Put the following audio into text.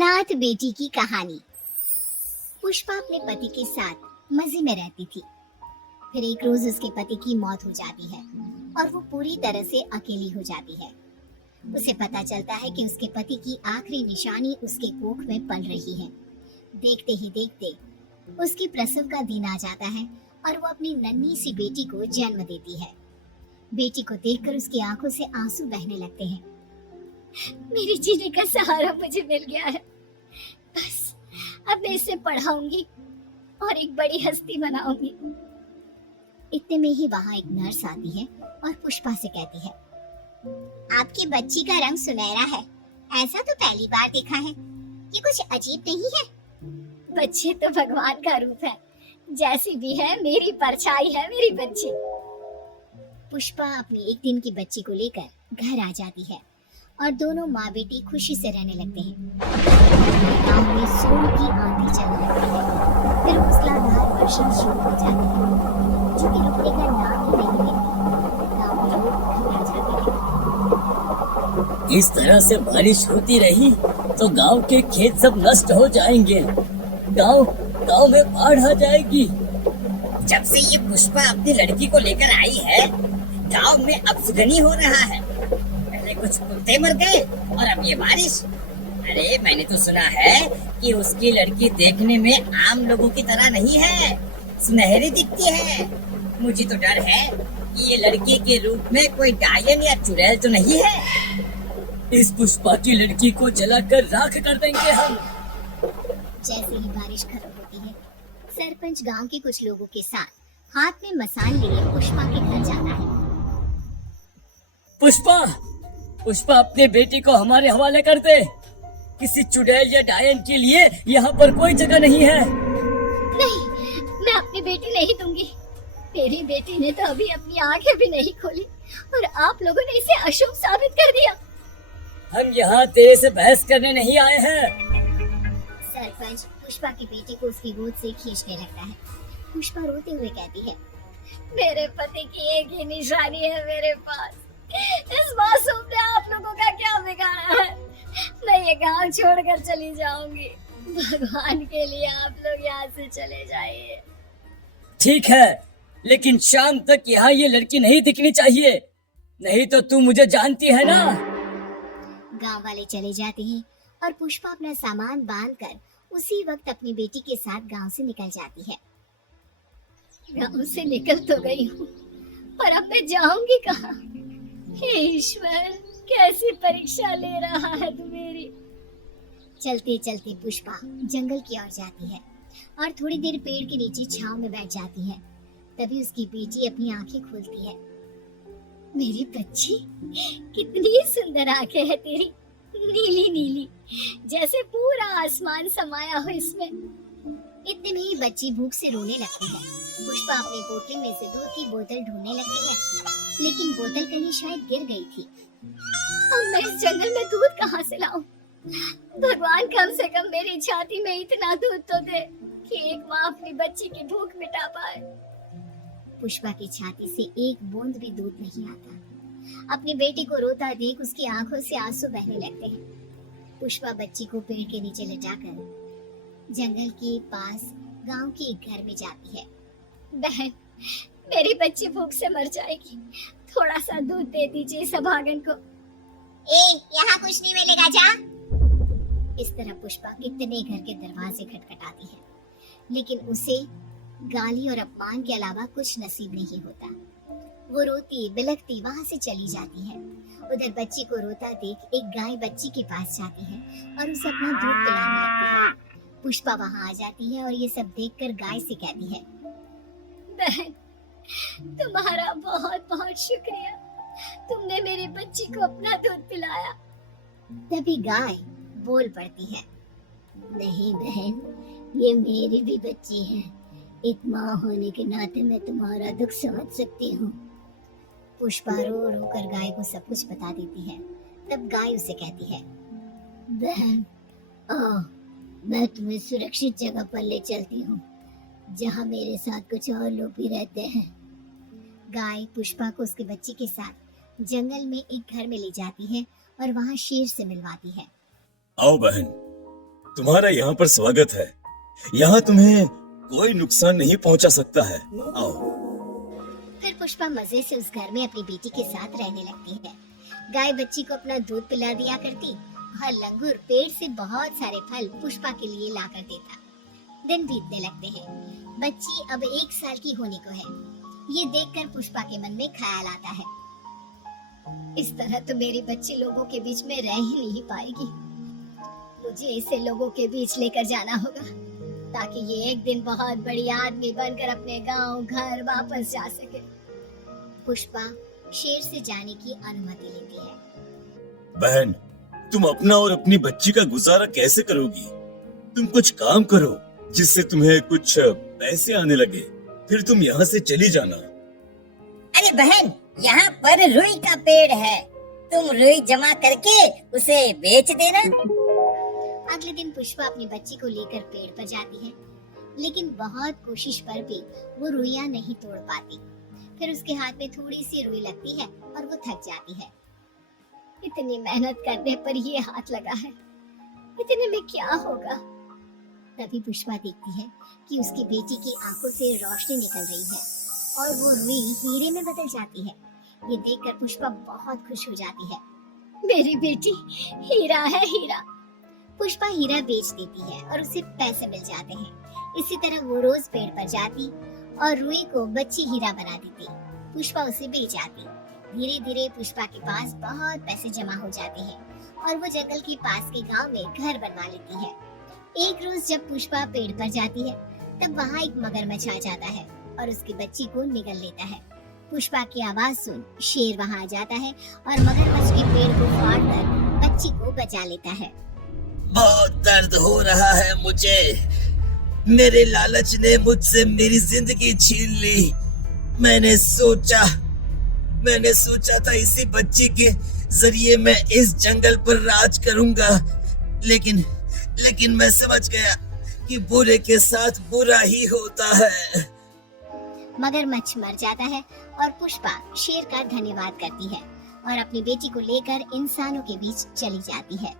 अनाथ बेटी की कहानी। पुष्पा अपने पति के साथ मजे में रहती थी। फिर एक रोज उसके पति की मौत हो जाती है और वो पूरी तरह से अकेली हो जाती है। उसे पता चलता है कि उसके पति की आखिरी निशानी उसके कोख में पल रही है। देखते ही देखते उसकी प्रसव का दिन आ जाता है और वो अपनी नन्ही सी बेटी को जन्म देती है। बेटी को देखकर उसकी आंखों से आंसू बहने लगते हैं। मेरे जीने का सहारा मुझे मिल गया है। बस अब मैं इसे पढ़ाऊंगी और एक बड़ी हस्ती बनाऊंगी। इतने में ही वहाँ एक नर्स आती है और पुष्पा से कहती है, आपकी बच्ची का रंग सुनहरा है। ऐसा तो पहली बार देखा है। ये कुछ अजीब नहीं है? बच्चे तो भगवान का रूप है। जैसी भी है मेरी परछाई है मेरी बच्ची। पुष्पा अपनी एक दिन की बच्ची को लेकर घर आ जाती है और दोनों माँ बेटी खुशी से रहने लगते हैं। गांव में सोन की आंधी चलने लगती है। फिर मूसलाधार वर्षा शुरू हो जाती है, जो कि रुकने का नाम ही नहीं लेती। गांव के लोग घबरा जाते हैं। इस तरह से बारिश होती रही तो गांव के खेत सब नष्ट हो जाएंगे। गांव गांव में बाढ़ आ जाएगी। जब से ये पुष्पा अपनी लड़की को लेकर आई है, गांव में अफसुगनी हो रहा है। पहले कुछ कुत्ते मर गए और अब ये बारिश। अरे मैंने तो सुना है कि उसकी लड़की देखने में आम लोगों की तरह नहीं है, सुनहरी दिखती है। मुझे तो डर है कि ये लड़की के रूप में कोई डायन या चुड़ैल तो नहीं है। इस पुष्पा की लड़की को जलाकर राख कर देंगे हम। जैसे ही बारिश खत्म होती है, सरपंच गांव के कुछ लोगों के साथ हाथ में मसान लिए पुष्पा के घर जाता है। पुष्पा पुष्पा अपने बेटी को हमारे हवाले कर दे। किसी चुड़ैल या डायन के लिए यहाँ पर कोई जगह नहीं है। नहीं, मैं अपनी बेटी नहीं दूंगी। मेरी बेटी ने तो अभी अपनी आंखें भी नहीं खोली और आप लोगों ने इसे अशुभ साबित कर दिया। हम यहाँ तेरे से बहस करने नहीं आए हैं। सरपंच पुष्पा की बेटी को उसकी गोद से खींचने लगता है। पुष्पा रोते हुए कहती है, मेरे पति की एक ही निशानी है मेरे पास। इस मासूम ने आप लोगों का क्या बिगाड़ा है? मैं ये गांव छोड़कर चली जाऊंगी। भगवान के लिए आप लोग यहाँ से चले जाइए। ठीक है, लेकिन शाम तक यहाँ ये लड़की नहीं दिखनी चाहिए, नहीं तो तू मुझे जानती है ना। गांव वाले चले जाते हैं और पुष्पा अपना सामान बांधकर उसी वक्त अपनी बेटी के साथ गांव से निकल जाती है। गांव से निकल तो गई हूँ, पर अब मैं जाऊंगी कहाँ? हे ईश्वर, कैसी परीक्षा ले रहा है तू मेरी। चलते चलते पुष्पा जंगल की ओर जाती है और थोड़ी देर पेड़ के नीचे छांव में बैठ जाती है। तभी उसकी बेटी अपनी आंखें खोलती है। मेरी बच्ची, कितनी सुंदर आंखें हैं तेरी, नीली नीली, जैसे पूरा आसमान समाया हो इसमें। इतने में ही बच्ची भूख से रोने लगती है। पुष्पा अपनी पोटली में से दूध की बोतल ढूंढने लगती है, लेकिन बोतल कहीं शायद गिर गई थी। अब मैं इस जंगल में दूध कहाँ से लाऊं? भगवान कम से कम मेरी छाती में इतना दूध तो दे कि एक माँ अपनी बच्ची की भूख मिटा पाए। पुष्पा की छाती से एक बूंद भी दूध नहीं आता। अपनी बेटी को रोता देख उसकी आंखों से आंसू बहने लगते हैं। पुष्पा बच्ची को पेड़ के नीचे लटाकर जंगल के पास गांव के एक घर में जाती है। बहन, मेरी बच्ची भूख से मर जाएगी, थोड़ा सा दूध दे दीजिए सभागन को। यहाँ कुछ नहीं मिलेगा, जा। इस तरह पुष्पा कितने घर के दरवाजे खटखटाती है, लेकिन उसे गाली और अपमान के अलावा कुछ नसीब नहीं होता। वो रोती बिलखती वहां से चली जाती है। उधर बच्ची को रोता देख एक गाय बच्ची के पास जाती है और उसे अपना दूध पिलाने लगती है। पुष्पा वहां आ जाती है और ये सब देखकर गाय से कहती है, बहन, तुम्हारा बहुत बहुत शुक्रिया, तुमने मेरी बच्ची को अपना दूध पिलाया। तभी गाय बोल पड़ती है, नहीं बहन, ये मेरी भी बच्ची है। एक माँ होने के नाते मैं तुम्हारा दुख समझ सकती हूँ। पुष्पा रो रो कर गाय को सब कुछ बता देती है। तब गाय उसे कहती है, बहन, मैं तुम्हें सुरक्षित जगह पर ले चलती हूँ, जहाँ मेरे साथ कुछ और लोग भी रहते हैं। गाय पुष्पा को उसके बच्ची के साथ जंगल में एक घर में ले जाती है और वहाँ शेर से मिलवाती है। आओ बहन, तुम्हारा यहाँ पर स्वागत है। यहाँ तुम्हें कोई नुकसान नहीं पहुँचा सकता है। आओ। फिर पुष्पा मजे से उस घर में अपनी बेटी के साथ रहने लगती है। गाय बच्ची को अपना दूध पिला दिया करती और लंगूर पेड़ से बहुत सारे फल पुष्पा के लिए ला कर देता। दिन बीतने लगते हैं। बच्ची अब 1 साल की होने को है। ये देखकर पुष्पा के मन में ख्याल आता है, इस तरह तो मेरी बच्ची लोगों के बीच में रह ही नहीं पाएगी। मुझे इसे लोगों के बीच लेकर जाना होगा ताकि ये एक दिन बहुत बड़ी आदमी बनकर अपने गांव घर वापस जा सके। पुष्पा शेर से जाने की अनुमति लेती है। बहन, तुम अपना और अपनी बच्ची का गुजारा कैसे करोगी? तुम कुछ काम करो जिससे तुम्हें कुछ पैसे आने लगे, फिर तुम यहाँ से चली जाना। अरे बहन, यहाँ पर रुई का पेड़ है, तुम रुई जमा करके उसे बेच देना। अगले दिन पुष्पा अपनी बच्ची को लेकर पेड़ पर जाती है, लेकिन बहुत कोशिश पर भी वो रुइयां नहीं तोड़ पाती। फिर उसके हाथ में थोड़ी सी रुई लगती है और वो थक जाती है। इतनी मेहनत करने पर ये हाथ लगा है, इतने में क्या होगा? तभी पुष्पा देखती है कि उसकी बेटी की आंखों से रोशनी निकल रही है और वो रुई हीरे में बदल जाती है। ये देखकर पुष्पा बहुत खुश हो जाती है। मेरी बेटी हीरा है, हीरा। पुष्पा हीरा बेच देती है और उसे पैसे मिल जाते हैं। इसी तरह वो रोज पेड़ पर जाती और रुई को बच्ची हीरा बना देती। पुष्पा उसे बेच आती। धीरे धीरे पुष्पा के पास बहुत पैसे जमा हो जाते हैं और वो जंगल के पास के गांव में घर बनवा लेती है। एक रोज जब पुष्पा पेड़ पर जाती है तब वहाँ एक मगरमच्छ आ जाता है और उसकी बच्ची को निगल लेता है। पुष्पा की आवाज सुन शेर वहाँ आ जाता है और मगरमच्छ के पेड़ को फाड़कर बच्ची को बचा लेता है। बहुत दर्द हो रहा है मुझे। मेरे लालच ने मुझसे मेरी जिंदगी छीन ली। मैंने सोचा था इसी बच्ची के जरिए मैं इस जंगल पर राज करूंगा, लेकिन मैं समझ गया कि बुरे के साथ बुरा ही होता है। मगरमच्छ मर जाता है और पुष्पा शेर का धन्यवाद करती है और अपनी बेटी को लेकर इंसानों के बीच चली जाती है।